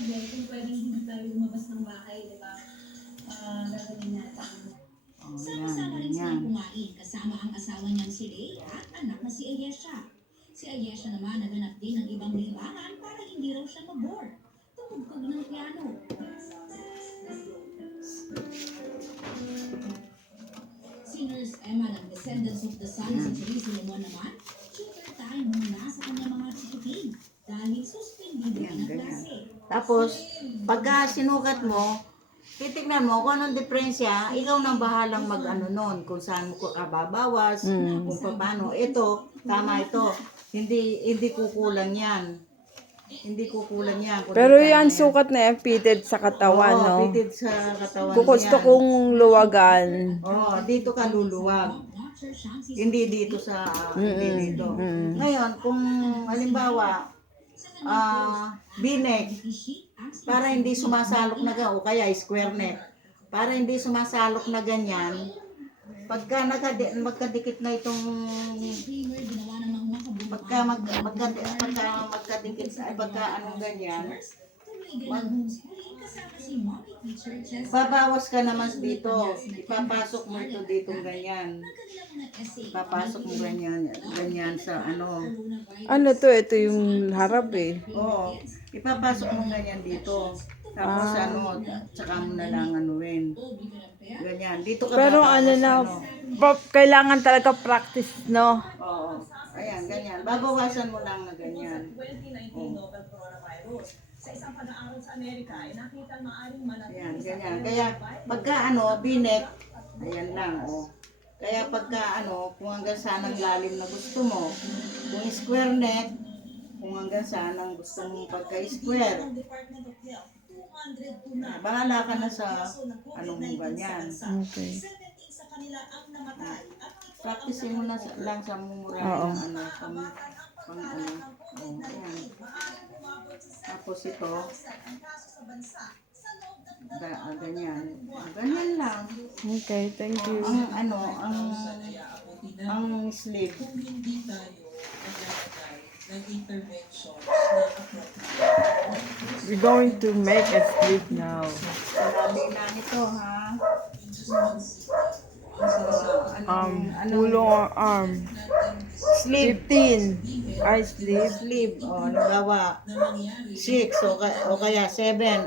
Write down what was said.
sige, kung pwedeng hindi tayo lumabas ng bahay, di ba? Gagawin natin. Sama-sama rin silang kumain kasama ang asawa niyang si Ray at anak na si Ayesha. Si Ayesha naman naganap din ng ibang libangan para hindi raw siya mag-bored. Tumugtog ng piano. Si Nurse Emma ng Descendants of the Sun si Teresa Limon naman, tutor time muna sa kanyang mga chikiting dahil suspendido ang klase. Tapos, pagka sinukat mo, titignan mo kung anong diferensya, ikaw nang bahalang mag-ano nun, kung saan mo kababawas, kung paano. Ito, tama ito. Hindi kukulang yan. Hindi kukulang yan. Pero yan sukat na yan, fitted sa katawan, Oo, no? fitted sa katawan Gusto yan. kong luwagan. Oo, dito ka luluwag. Hindi dito sa, hindi dito. Ngayon, kung halimbawa, V-neck, para hindi sumasalok na o kaya square neck, para hindi sumasalok na ganyan, pagka magkadikit na itong pagka anong ganyan, babawas ka naman dito, ipapasok mo ito dito ganyan, ipapasok mo ganyan sa ano. Ano to? Ito yung harap eh. Oo, ipapasok mo ganyan dito. Tapos ano, tsaka mo na lang anuin. Ganyan. Dito ka Pero babawas, ano na, kailangan talaga practice, no? Oo. Ayan, ganyan. Babawasan mo lang na ganyan. 2019 novel coronavirus. Sa isang pag-aaral sa Amerika, ay nakita maaring manatili Ayan, sa ganyan. Kaya pagka ano, V-neck, ayan lang, oh. Kaya pagka ano, kung hanggang saan ang lalim na gusto mo, kung square neck, kung hanggang saan ang gusto mong pagka-square. ng Department of Health, 202 na. Bahala ka na sa anong ganyan. Okay. 17 sa kanila ang namatay at Practicein mo na lang sa mumura Oo. ng ano, pang ano. Oh, ayan. Tapos ito, ganyan. Ganyan lang. Okay, thank you. Ang ano, ang sleeve. kung hindi tayo maglalagay ng interventions na appropriate. We're going to make a sleep now. Marami lang ito, ha? Pulong or arm. Sleeve. 15. I sleep. Sleeve. O, nagawa. 6 o kaya 7.